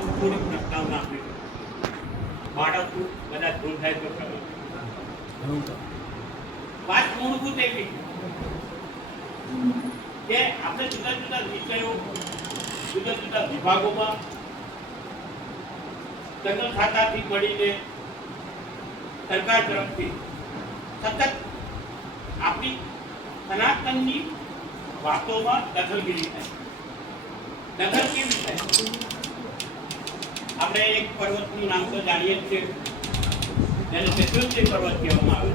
હું થોડીક પ્રસ્તાવના આપીશ. બાળકો કદાચ ભૂલ થાય તો ખબર. વાત મૂળભૂત એવી કે આપણે જુદા જુદા વિષયો જુદા જુદા વિભાગોમાં જંગલ ખાતાથી મળીને સરકાર તરફથી સતત આપણી સનાતનની વાતોમાં દખલગીરી થાય. દખલ કેવી થાય? આપણે એક પર્વતનું નામ તો જાણીએ છીએ, જેને શેત્રુંજય પર્વત કહેવામાં આવે.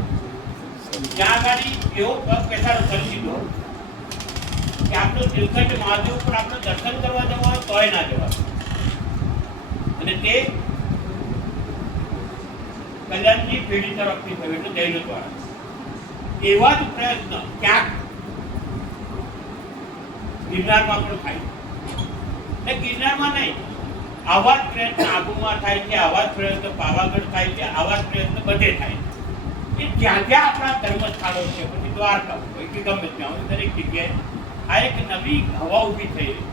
ત્યાં આગળ એવો પગ પેસારો કરી દીધો કે આપણો નીલકંઠ મહાદેવ પર આપણે દર્શન કરવા જવા હોય તોય ના જવા. અને તે કલ્યાણજી પેઢી તરફથી થયું, એટલે જૈનો દ્વારા. એવા જ પ્રયત્ન ક્યાંક ગિરનારમાં પણ થાય. એ ગિરનારમાં નહીં, આવા જ પ્રયત્ન આબુમાં થાય છે, આવા જ પ્રયત્ન પાવાગઢ થાય છે, આવા જ પ્રયત્ન બધે થાય છે. એ જ્યાં જ્યાં આપણા ધર્મસ્થળો છે, પછી દ્વારકા હોય કે ગમે ત્યાં હોય, દરેક જગ્યાએ આ એક નવી હવા ઊભી થઈ રહી.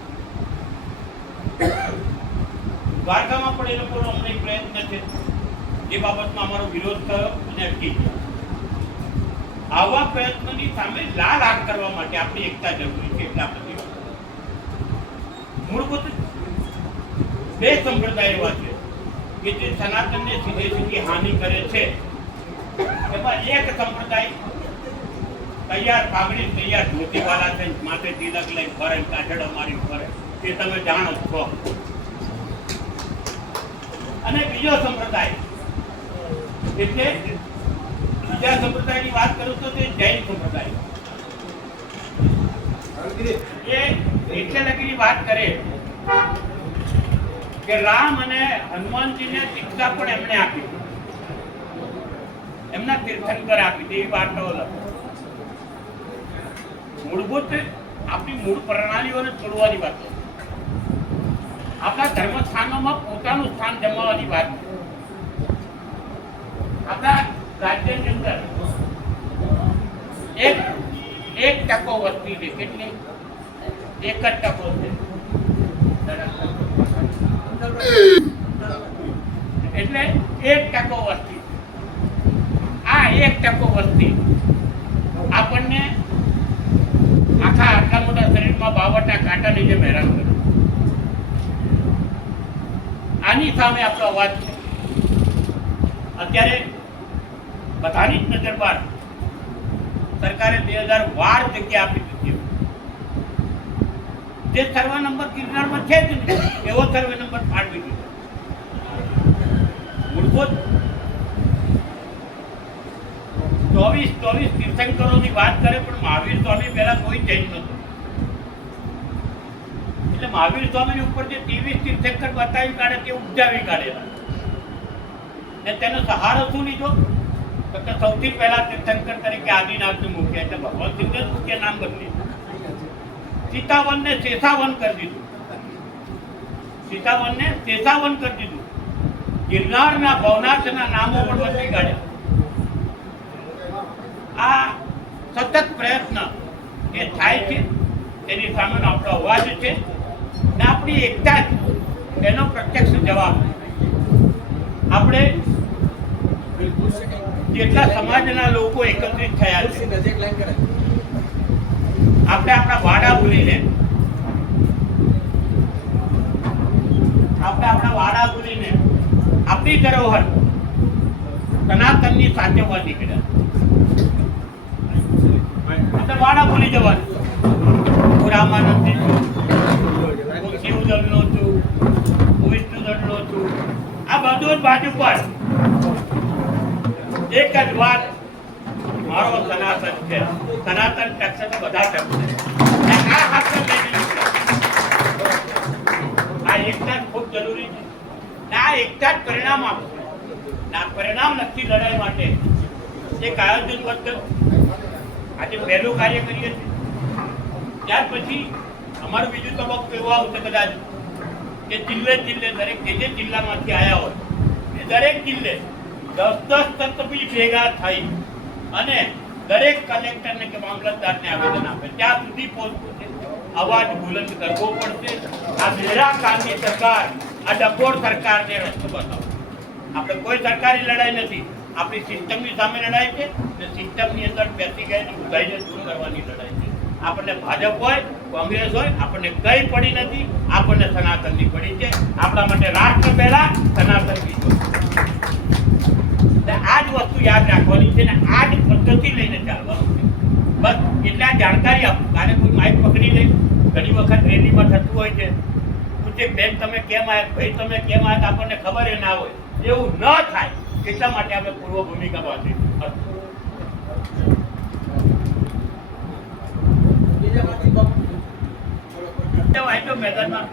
દ્વારકામાં પણ એ લોકોનો અમને એક પ્રયત્ન છે, જે બાબતમાં અમારો વિરોધ થયો અને અટકી ગયો. આવા પ્રયત્નોની સામે લાલ આગ કરવા માટે આપણી એકતા જરૂરી છે. એટલે આપણે મૂળભૂત બે સંપ્રદાય એવા છે કે જે સનાતનને સીધે સીધી હાનિ કરે છે. એમાં એક સંપ્રદાય તૈયાર પાઘડી તૈયાર ધોતીવાળા છે, માથે તિલક લઈ ફરે, કાજળો મારી ફરે, તે તમે જાણો છો. અને બીજો સંપ્રદાય એટલે બીજા સંપ્રદાયની વાત કરું તો તે જૈન સંપ્રદાય. એ એટલે લગીની વાત કરે કે રામ અને હનુમાનજીને દીક્ષા પણ એમણે આપી, એમના તીર્થંકર આપી, તેવી વાર્તાઓ લખે. મૂળભૂત આપણી મૂળ પ્રણાલીઓને છોડવાની વાત છે. આપણા ધર્મસ્થાનોમાં પોતાનું સ્થાન જમાવવાની વાત છે. આપણા રાજ્યની અંદર 1% વસ્તી છે. કેટલી? 1% છે. એટલે 1% વસ્તી. આ 1% વસ્તી આપણને આટલા મોટા શરીરમાં બાવળના કાંટાની જેમ હેરાન કરે. આની સામે આપણો અવાજ છે. અત્યારે બધાની જ નજર બહાર સરકારે 2012 જગ્યા આપી દીધી. જે સર્વે નંબર ગિરનારમાં છે જ નહીં, એવો સર્વે નંબર ફાળવી દીધો. મૂળભૂત 24 તીર્થંકરોની વાત કરે, પણ મહાવીર સ્વામી પહેલા કોઈ જૈન નહોતો. એટલે મહાવીર સ્વામીની ઉપર જે 23 તીર્થંકર બતાવી કાઢે તે ઉપજાવી કાઢેલા. ને તેનો સહારો શું લીધો? તો કે સૌથી પહેલા તીર્થંકર તરીકે આદિનાથને મૂક્યા, એટલે ભગવાન સિંહને મૂક્યા, નામ બદલી. સીતાવનને શેષાવન કરી દીધું. સીતાવનને શેષાવન કરી દીધું. ગિરનારના ભવનાથના નામો પણ બદલી કાઢ્યા. આ સતત પ્રયત્ન એ થાય છે, એની સામેનો આપણો અવાજ છે ને આપણી એકતા છે, એનો પ્રત્યક્ષ જવાબ. આપણે જેટલા સમાજના લોકો એકત્રિત થયા છે, આપણે આપણા વાડા ભૂલીને આપણી ધરોહર સનાતનની સાચવવા નીકળ્યા. આપણે વાડા ભૂલી જવાનું. હું રામાનંદ છું, હું શિવદળનો છું, હું વિષ્ણુદળનો છું. આ બધું જ બાજુ પર એક જ વાત, મારો સનાતન છે. સનાતન ટકશે તો બધા ટકશે. આ એકતા ખૂબ જરૂરી છે. આ એકતા જ પરિણામ આપશે. આ પરિણામ લક્ષી લડાઈ માટે એક આયોજનબદ્ધ આજે પહેલું કાર્ય કરીએ છીએ. ત્યાર પછી અમારું બીજું તબક્કો એવો આવશે કદાચ કે જિલ્લે દરેક જે જિલ્લામાંથી આવ્યા હોય એ દરેક જિલ્લે 10 તત્વી ભેગા થઈ અને દરેક કલેક્ટરને કે મામલતદારને આવેદન આપે. ત્યાં સુધી પહોંચવું છે, અવાજ બુલંદ કરવો પડશે. આ મેરા કામની સરકાર આ ડબોળ સરકારને રસ્તો બતાવો. આપણે કોઈ સરકારી લડાઈ નથી, આપણી સિસ્ટમની સામે લડાઈ છે ને સિસ્ટમની અંદર બેસી ગયેલી બુરાઈને દૂર કરવાની લડાઈ છે. આપણને ભાજપ હોય કોંગ્રેસ હોય આપણને કઈ પડી નથી, આપણને સનાતનની પડી છે. આપણા માટે રાષ્ટ્ર પહેલા, સનાતન બીજો. આ જ વસ્તુ યાદ રાખવાની છે ને આ જ પદ્ધતિ લઈને ચાલવાનું છે. બસ એટલે આ જાણકારી આપું. કાલે કોઈ માઇક પકડી લે, ઘણી વખત રેલીમાં થતું હોય છે, પૂછે બેન તમે કેમ આવ્યા, ભાઈ તમે કેમ આવ્યા, આપણને ખબર એ ના હોય. એવું ન થાય એટલા માટે આપણે પૂર્વ ભૂમિકા બાંધી. મેદાનમાં